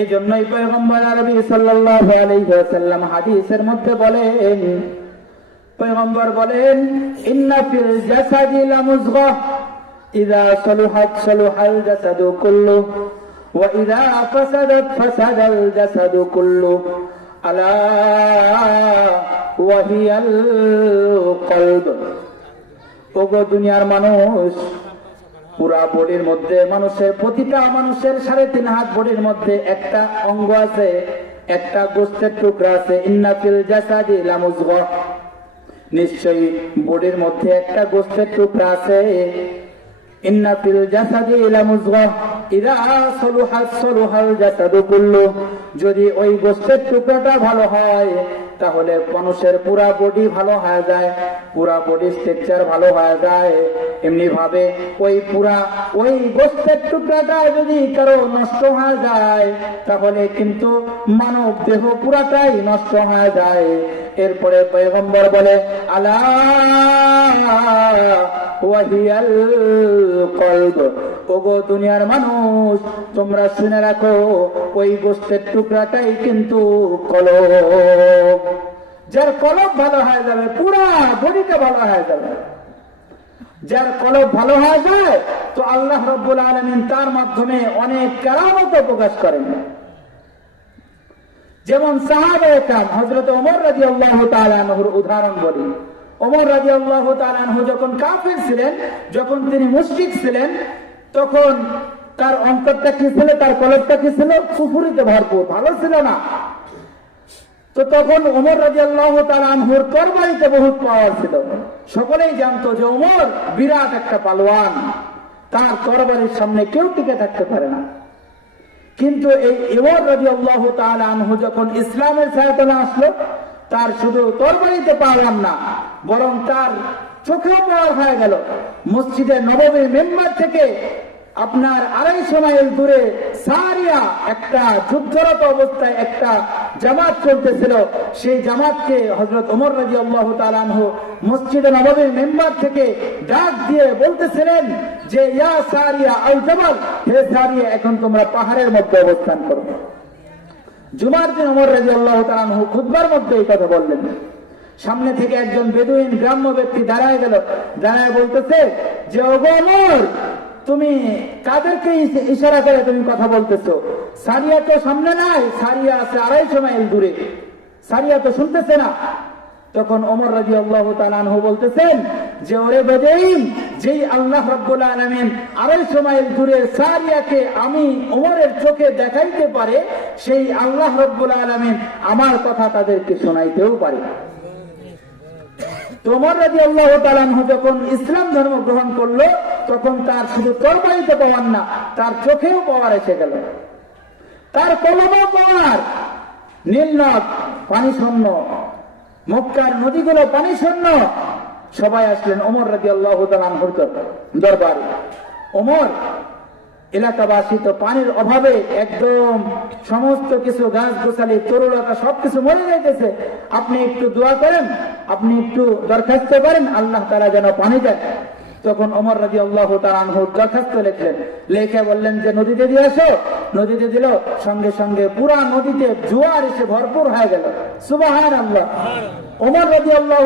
এই জন্যই পয়গম্বর আরবি সাল্লাল্লাহু আলাইহি ওয়াসাল্লাম হাদিসের মধ্যে বলেন, পয়গম্বর বলেন, ইন্না ফিল জাসাদি লামুযগাহ ইযা সালুহাত সালুহাল জাসাদু কুল্লু ওয়া ইযা ফাসাদাত ফাসাদাল জাসাদু কুল্লু আলা ওয়া হিয়াল কলব। ওগো দুনিয়ার মানুষ, পুরা বডির মধ্যে মানুষের, প্রতিটা মানুষের 3.5 হাত বডির মধ্যে একটা অঙ্গ আছে, একটা গোশতের টুকরা আছে। ইন্না ফিল জাসাদি লামুযগাহ, নিশ্চয়ই বডির মধ্যে একটা গোশতের টুকরা আছে। ইন্না ফিল জাসাদি লামুযগাহ ইযা সালুহাত সালুহাল জাসাদু কুল্লু, যদি ওই গোশতের টুকরাটা ভালো হয় তাহলে মানুষের পুরা বডি ভালো হয়ে যায়, পুরা বডি স্ট্রাকচার ভালো হয়ে যায়। এমনি ভাবে ওই গোশতের টুকরাটা যদি কারো নষ্ট হয়ে যায় তাহলে কিন্তু মানব দেহ পুরাটাই নষ্ট হয়ে যায়। এরপরে পয়গম্বর বলে, আলা ওয়া হিয়াল কলব, ওগো দুনিয়ার মানুষ, তোমরা শুনে রাখো, ওই গোশতের টুকরাটাই কিন্তু কলব। যার কলব ভালো হয়ে যাবে পুরা বডিটা ভালো হয়ে যাবে। যার কলব ভালো হয়ে যায় তো আল্লাহ রাব্বুল আলামিন তার মাধ্যমে অনেক কেরামত প্রকাশ করেন। যেমন সাহাবায়ে কেরাম, হযরত ওমর রাদিয়াল্লাহু তাআলা আনহুর উদাহরণ বলি। ওমর রাদিয়াল্লাহু তাআলা আনহু যখন কাফির ছিলেন, যখন তিনি মুশরিক ছিলেন, তখন তার অন্তরটা কি ছিল, তার কলবটা কি ছিল? কুফরিতে ভরপুর, ভালো ছিল না। তো তখন ওমর রাদিয়াল্লাহু তাআলা আনহুর তরবারিতে বহুত পাওয়ার ছিল। সকলেই জানতো যে ওমর বিরাট একটা পালোয়ান, তার তরবারির সামনে কেউ টিকে থাকতে পারে না। কিন্তু এই ওমর রাদিয়াল্লাহু তাআলা আনহু যখন ইসলামের ছায়াতলে আসলো, তার শুধু তরবারিতে পাওয়ার না, বরং তার চোখেও পাওয়ার হয়ে গেল। মসজিদে নববীর মেম্বার থেকে আপনার 250 মাইল দূরে সারিয়া একটা যুদ্ধরত অবস্থায় একটা জামাত চলতেছিল। সেই জামাতকে হযরত ওমর রাদিয়াল্লাহু তাআলা আনহু মসজিদে নববীর মেম্বার থেকে ডাক দিয়ে বলতেছিলেন যে, ইয়া সারিয়া আল জামাল, হে সারিয়া, এখন তোমরা পাহাড়ের মধ্যে অবস্থান করো। জুমার দিন ওমর রাদিয়াল্লাহু তাআলা আনহু খুতবার মধ্যে এই কথা বললেন। সামনে থেকে একজন বেদুইন গ্রাম্য ব্যক্তি দাঁড়ায় গেল, দাঁড়ায় বলতেছে যে, ওগো ওমর, তুমি কাদেরকে ইশারা করে তুমি কথা বলতেছো? সারিয়া তো সামনে নাই, সারিয়া আছে 250 মাইল দূরে, সারিয়া তো শুনতেছে না। তখন ওমর রাদিয়াল্লাহু তাআলা আনহু বলতেছেন যে, ওরে বেদুইন, যেই আল্লাহ রাব্বুল আলামিন 250 মাইল দূরে সারিয়াকে আমি ওমরের চোখে দেখাইতে পারে, সেই আল্লাহ রাব্বুল আলামিন আমার কথা তাদেরকে শোনাইতেও পারে। ওমর রাদিয়াল্লাহু তাআলা আনহু যখন ইসলাম ধর্ম গ্রহণ করলো, তখন তার শুধু তরবারিতে পাওয়ার না, তার চোখেও পাওয়ার এসে গেল, তার কলমেও পাওয়ার। নীলনদ পানি শূন্য, মক্কার নদীগুলো পানি শূন্য। সবাই আসলেন ওমর রাদিয়াল্লাহু তাআলা আনহুর দরবারে। ওমর, এলাকাবাসী তো পানির অভাবে একদম সমস্ত কিছু গাছ গোছালি তরুলতা সবকিছু মরে যাইতেছে, আপনি একটু দোয়া করেন, আপনি একটু দরখাস্ত করেন আল্লাহ তাআলা যেন পানি দেন। তখন ওমর রাদিয়াল্লাহু তাআলা আনহু দরখাস্ত লিখলেন, লিখে বললেন যে নদীতে দিয়ে আসো। নদীতে দিল, সঙ্গে সঙ্গে পুরা নদীতে জোয়ার এসে ভরপুর হয়ে গেল। সুবহানাল্লাহ। ওমর রাদিয়াল্লাহু